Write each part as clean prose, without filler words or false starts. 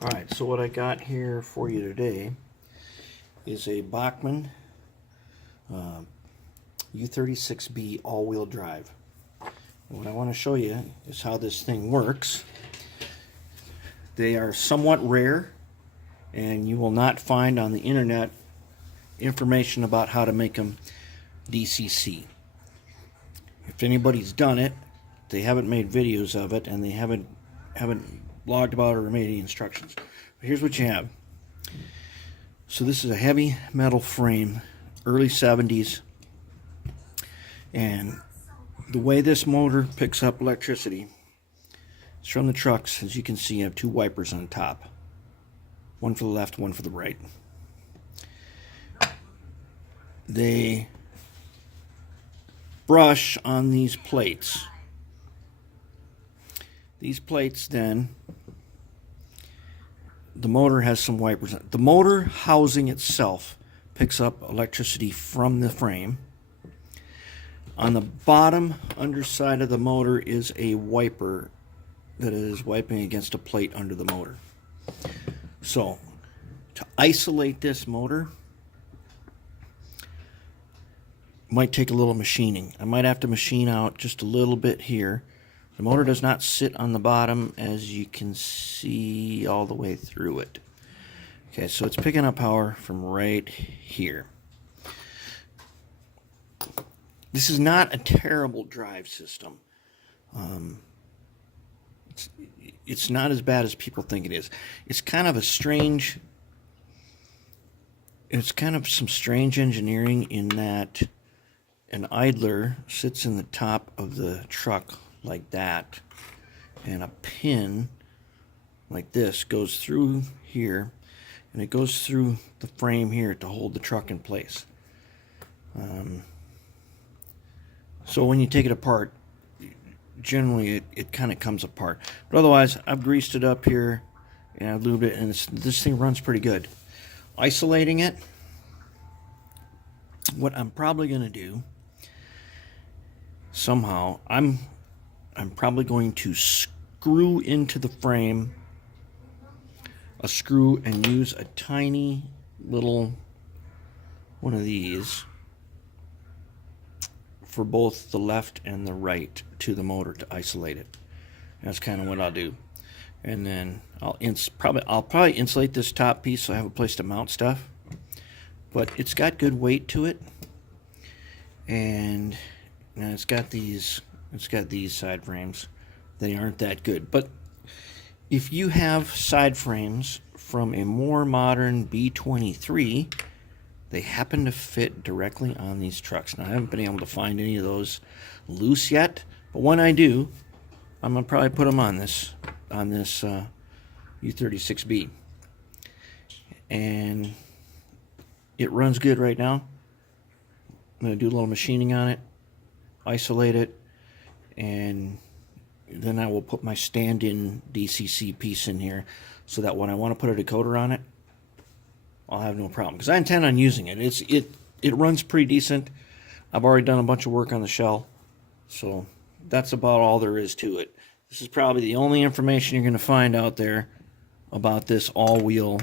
Alright, so what I got here for you today is a Bachmann U36B all-wheel drive. And what I want to show you is how this thing works. They are somewhat rare, and you will not find on the internet information about how to make them DCC. If anybody's done it, they haven't made videos of it, and they haven't blogged about it or made any instructions. But here's what you have. So this is a heavy metal frame, early 70s, and the way this motor picks up electricity is from the trucks. As you can see, you have two wipers on top, one for the left, one for the right. They brush on these plates. These plates then, the motor has some wipers. The motor housing itself picks up electricity from the frame. On the bottom underside of the motor is a wiper that is wiping against a plate under the motor. So, to isolate this motor might take a little machining. I might have to machine out just a little bit here. The motor does not sit on the bottom, as you can see all the way through it. Okay, so it's picking up power from right here. This is not a terrible drive system. It's not as bad as people think it is. It's kind of a strange... It's kind of some strange engineering in that an idler sits in the top of the truck like that, and a pin like this goes through here, and it goes through the frame here to hold the truck in place. So when you take it apart, generally it kind of comes apart. But otherwise, I've greased it up here and I've lubed it, and this thing runs pretty good. Isolating it, what I'm probably going to do somehow, I'm probably going to screw into the frame a screw and use a tiny little one of these for both the left and the right to the motor to isolate it. That's kind of what I'll do. And then I'll probably insulate this top piece so I have a place to mount stuff. But it's got good weight to it, and now it's got these side frames. They aren't that good, but if you have side frames from a more modern B23, they happen to fit directly on these trucks. Now, I haven't been able to find any of those loose yet, but when I do, I'm gonna probably put them on this U36B, and it runs good right now. I'm gonna do a little machining on it, isolate it, and then I will put my stand-in DCC piece in here so that when I want to put a decoder on it, I'll have no problem, because I intend on using it. It runs pretty decent. I've already done a bunch of work on the shell, so that's about all there is to it. This is probably the only information you're going to find out there about this all-wheel,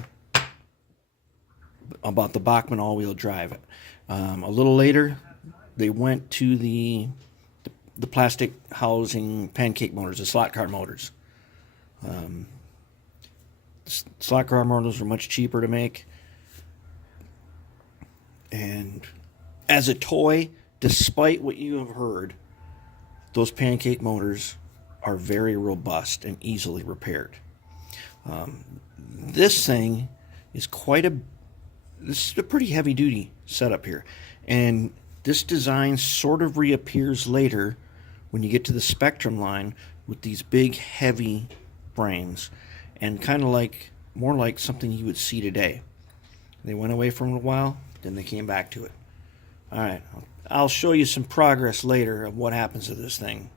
about the Bachmann all-wheel drive. A little later, they went to the plastic housing pancake motors, the slot car motors. Slot car motors are much cheaper to make. And as a toy, despite what you have heard, those pancake motors are very robust and easily repaired. This thing is this is a pretty heavy duty setup here. And this design sort of reappears later when you get to the Spectrum line with these big heavy frames, and kind of more like something you would see today. They went away for a while, then they came back to it. Alright, I'll show you some progress later of what happens to this thing.